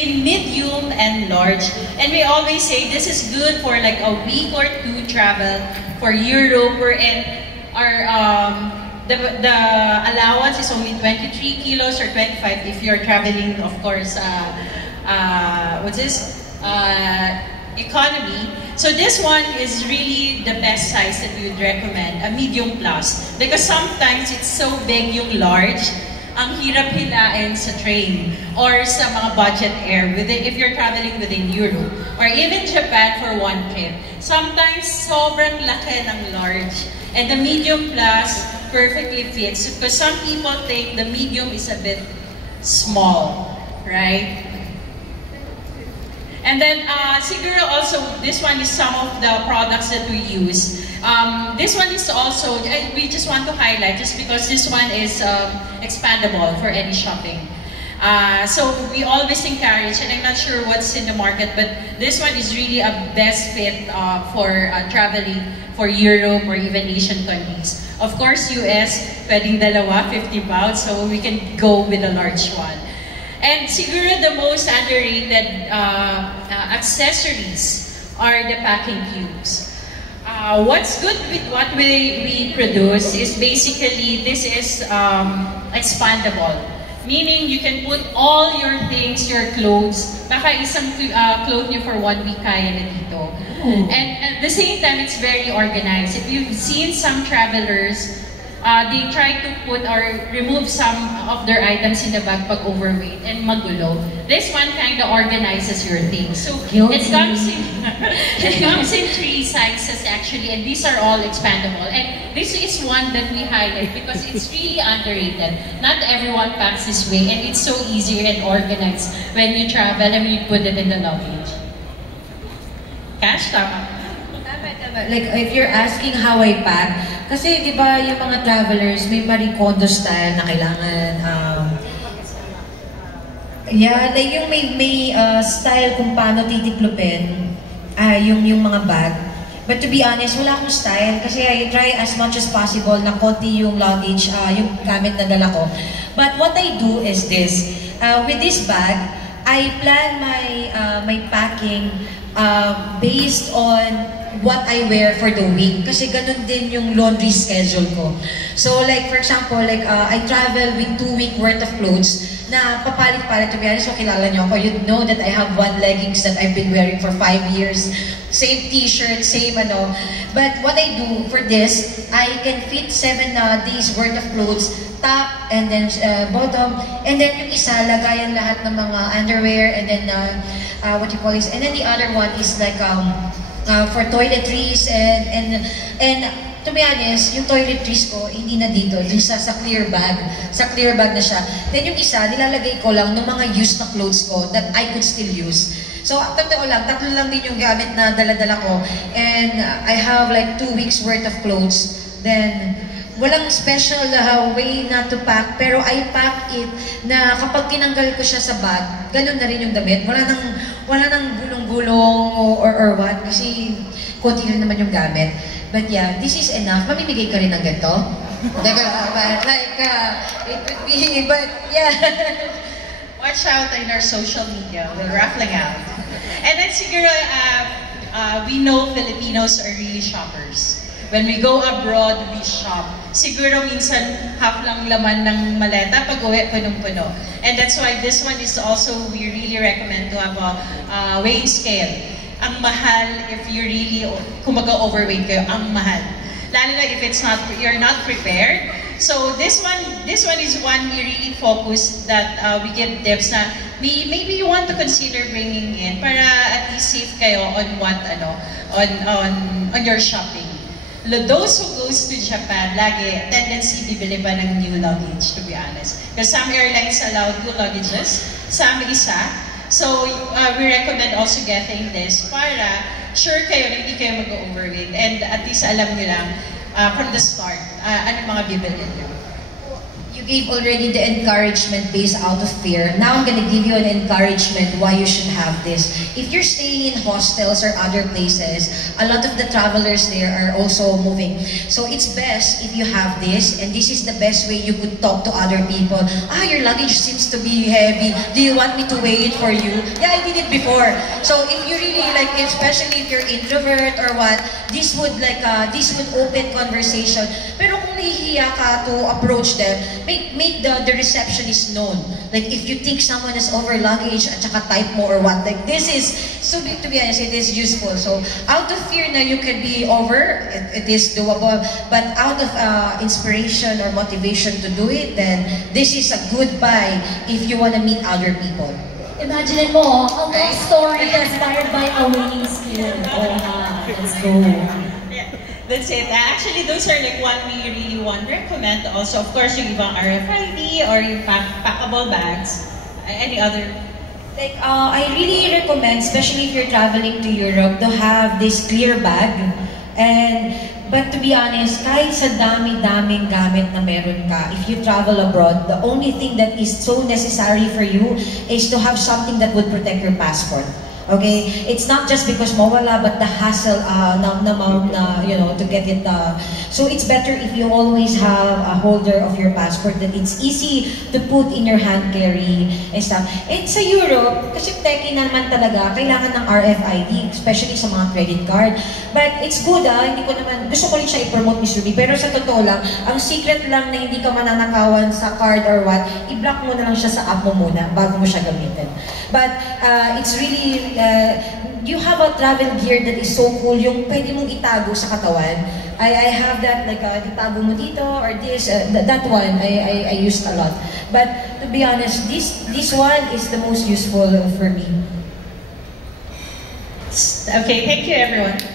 between medium and large. And we always say this is good for like a week or two travel for Europe. And our the allowance is only 23 kilos or 25 if you're traveling, of course, what's this? Economy. So this one is really the best size that we would recommend, a medium plus. Because sometimes it's so big yung large, ang hirap hilain sa train or sa mga budget air if you're traveling within Europe or even Japan for one trip. Sometimes sobrang laki ng large and the medium plus perfectly fits because some people think the medium is a bit small, right? And then siguro also this one is some of the products that we use. This one is also, we just want to highlight just because this one is expandable for any shopping. So we always encourage, and I'm not sure what's in the market, but this one is really a best fit for traveling for Europe or even Asian countries. Of course, US, pwedeng dalawa, 50 pounds, so we can go with a large one. And siguro the most underrated accessories are the packing cubes. What's good with what we produce is basically this is expandable. Meaning you can put all your things, your clothes, baka isang clothes nyo for 1 week kaya na dito. And at the same time, it's very organized. If you've seen some travelers, they try to put or remove some of their items in the bag pag overweight and magulo. This one kind of organizes your things. So it comes in 3 sizes actually, and these are all expandable. And this is one that we highlight because it's really underrated. Not everyone packs this way, and it's so easier and organized when you travel and you put it in the luggage. Cash, tama? Like, if you're asking how I pack, kasi di ba yung mga travelers may Marie Kondo style na kailangan, yeah, like yung may style kung paano titiklopin yung mga bag. But to be honest, wala akong style kasi I try as much as possible na konti yung luggage, yung gamit na dala ko. But what I do is this, with this bag, I plan my packing based on what I wear for the week. Kasi ganun din yung laundry schedule ko. So like for example, like I travel with 2 week worth of clothes na papalit-palit. To be honest, so kilala niyo ako, you'd know that I have one leggings that I've been wearing for 5 years. Same t-shirt, same ano. But what I do for this, I can fit 7 days worth of clothes, top and then bottom, and then yung isa, lagayan lahat ng mga underwear, and then what you call this, and then the other one is like for toiletries and to be honest, yung toiletries ko hindi na dito, yung sa clear bag. Sa clear bag na siya. Then yung isa, nilalagay ko lang ng mga used na clothes ko that I could still use. So, totoo lang, 3 lang din yung gamit na dala-dala ko. And I have like 2 weeks worth of clothes. Then, walang special way na to pack, pero I pack it na kapag tinanggal ko siya sa bag, ganun na rin yung damit. Wala nang gulong-gulong or what, kasi konti rin naman yung gamit. But yeah, this is enough. Mamimigay ka rin ng ganito? It could be, but yeah. Watch out in our social media, we're raffling out. And then siguro, we know Filipinos are really shoppers. When we go abroad, we shop. Siguro minsan half lang laman ng maleta, pag uwi, punong-puno. And that's why this one is also, we really recommend to have a weighing scale. Ang mahal if you really, kung mag-overweight kayo, ang mahal. Lalo na if it's not, you're not prepared. So this one is one we really focus that we give tips na maybe you want to consider bringing in para at least safe kayo on what on your shopping. Those who goes to Japan, lagi tendency bibili pa ng new luggage, to be honest. Because some airlines allow 2 luggages, some isa. So we recommend also getting this para sure kayo na hindi kayo mag-overweight and at least alam nyo lang from the start, ano mga bibilin nyo. You gave already the encouragement based out of fear. Now I'm gonna give you an encouragement why you should have this. If you're staying in hostels or other places, a lot of the travelers there are also moving. So it's best if you have this, and this is the best way you could talk to other people. Ah, your luggage seems to be heavy. Do you want me to weigh it for you? Yeah, I did it before. So if you really like, especially if you're introvert or what, this would open conversation. Pero kung nahihiya ka to approach them, make the receptionist known. Like if you think someone is over luggage at saka type mo or what, like this is, so to be honest, it is useful. So out of fear na you can be over, it is doable. But out of inspiration or motivation to do it, then this is a good buy if you want to meet other people. Imagine mo, a love story inspired by a winning skill. Oh, let's go. That's it. Actually, those are like one we really want to recommend. Also, of course, yung ibang RFID or yung packable bags. Any other? Like, I really recommend, especially if you're traveling to Europe, to have this clear bag. But to be honest, kahit sa dami-daming gamit na meron ka, if you travel abroad, the only thing that is so necessary for you is to have something that would protect your passport. Okay, it's not just because mawala, but the hassle to get it. So it's better if you always have a holder of your passport that it's easy to put in your hand carry and stuff. And sa Europe, kasi techie naman talaga, kailangan ng RFID, especially sa mga credit card. But it's good gusto ko rin siya i-promote ni Subi, pero sa totoo lang, ang secret lang na hindi ka mananakawan sa card or what, i-block mo na lang siya sa app mo muna bago mo siya gamitin. But it's really, you have a travel gear that is so cool, yung pwede mong itago sa katawan. I have that, like, itago mo dito, or this, that one, I used a lot. But to be honest, this one is the most useful for me. Okay, thank you everyone.